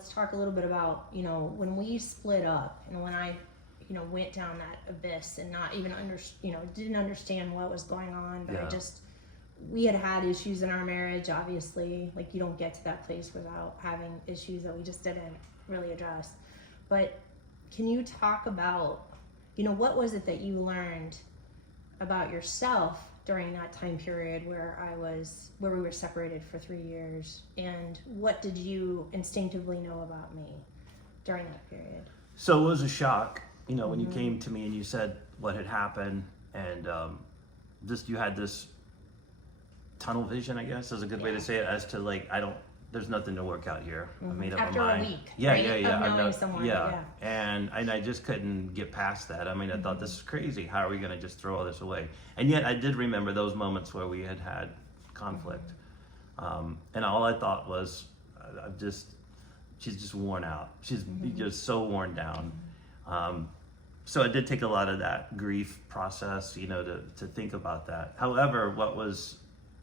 let's talk a little bit about, when we split up and when I, went down that abyss and not even didn't understand what was going on, but we had issues in our marriage, obviously. Like, you don't get to that place without having issues that we just didn't really address. But can you talk about, what was it that you learned about yourself during that time period where we were separated for 3 years, and what did you instinctively know about me during that period? So it was a shock, when you came to me and you said what had happened, and you had this tunnel vision, I guess is a good way to say it, as to there's nothing to work out here. I made up my mind. After a week, of knowing someone. And I just couldn't get past that. I mean, I thought, this is crazy. How are we going to just throw all this away? And yet I did remember those moments where we had conflict. And all I thought was, she's just worn out. She's just so worn down. So it did take a lot of that grief process, to think about that. However,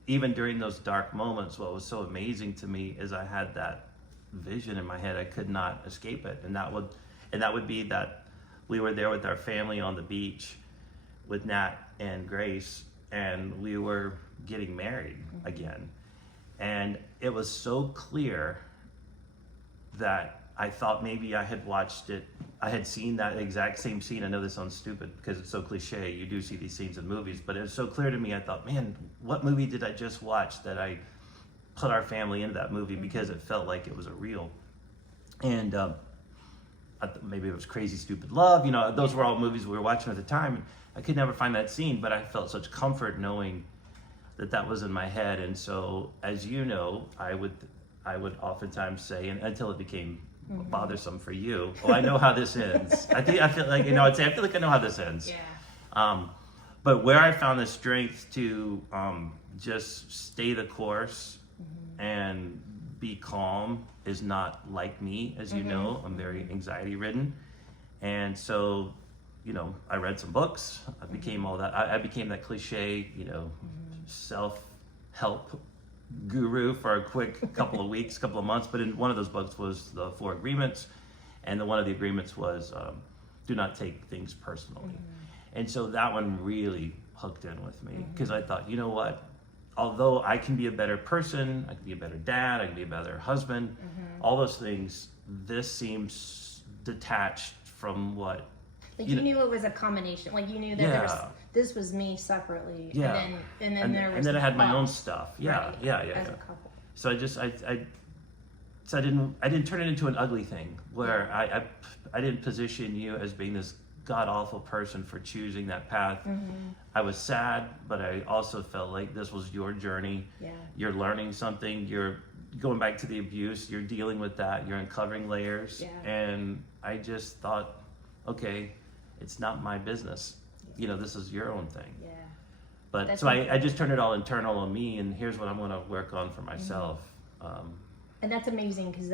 even during those dark moments, what was so amazing to me is I had that vision in my head. I could not escape it. And that would be that we were there with our family on the beach with Nat and Grace, and we were getting married again. And it was so clear that I thought maybe I had watched it. I had seen that exact same scene. I know this sounds stupid because it's so cliche. You do see these scenes in movies, but it was so clear to me. I thought, man, what movie did I just watch that I put our family into that movie, because it felt like it was a real. And maybe it was Crazy Stupid Love. Those were all movies we were watching at the time. And I could never find that scene, but I felt such comfort knowing that was in my head. And so, as you know, I would oftentimes say, and until it became bothersome for you, I know how this ends. I feel like I know how this ends. Yeah. But where I found the strength to just stay the course and be calm is not like me, as you know. I'm very anxiety ridden, and so I read some books. I became all that. I became that cliche, self-help guru for a quick couple of weeks, couple of months. But in one of those books was the 4 agreements, and one of the agreements was do not take things personally. And so that one really hooked in with me, because I thought, you know what, although I can be a better person, I can be a better dad, I can be a better husband, all those things, this seems detached from what. Like, you knew it was a combination. Like, you knew that this was me separately. Yeah. And then I had my own stuff. Yeah. As a couple. So I didn't turn it into an ugly thing where I didn't position you as being this god-awful person for choosing that path. I was sad, but I also felt like this was your journey. You're learning something. You're going back to the abuse. You're dealing with that. You're uncovering layers. And I just thought, okay, it's not my business. This is your own thing. But that's so I just turned it all internal on me, and here's what I'm going to work on for myself. And that's amazing, because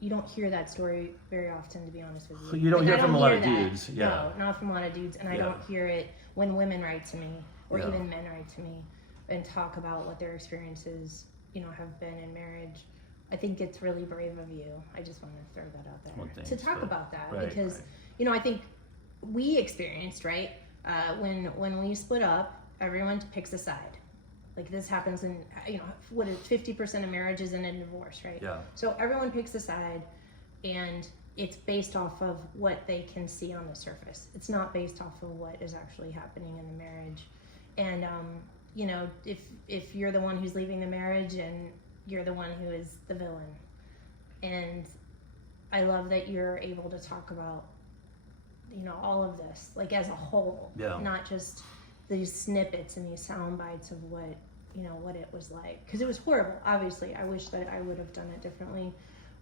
you don't hear that story very often, to be honest with you. You don't hear from a lot of dudes. No, not from a lot of dudes. And I don't hear it when women write to me, or even men write to me and talk about what their experiences, have been in marriage. I think it's really brave of you. I just want to throw that out there. Well, thanks, to talk about that, because, right. I think we experienced, right? When we split up, everyone picks a side. Like, this happens in, 50% of marriages end in divorce, right? Yeah. So everyone picks a side, and it's based off of what they can see on the surface. It's not based off of what is actually happening in the marriage. And, if you're the one who's leaving the marriage, and you're the one who is the villain. And I love that you're able to talk about, all of this, like, as a whole, not just these snippets and these sound bites of what it was like, because it was horrible. Obviously, I wish that I would have done it differently,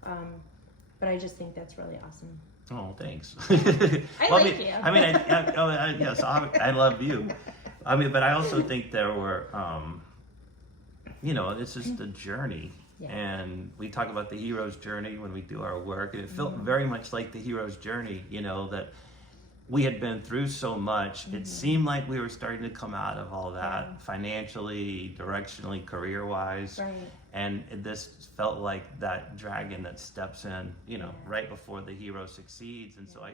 but I just think that's really awesome. Oh, thanks. I like you. Yes, I love you. But I also think there were, it's just a journey. And we talk about the hero's journey when we do our work, and it felt very much like the hero's journey, that we had been through so much. It seemed like we were starting to come out of all that financially, directionally, career-wise. Right. And this felt like that dragon that steps in, you know, right before the hero succeeds. And so I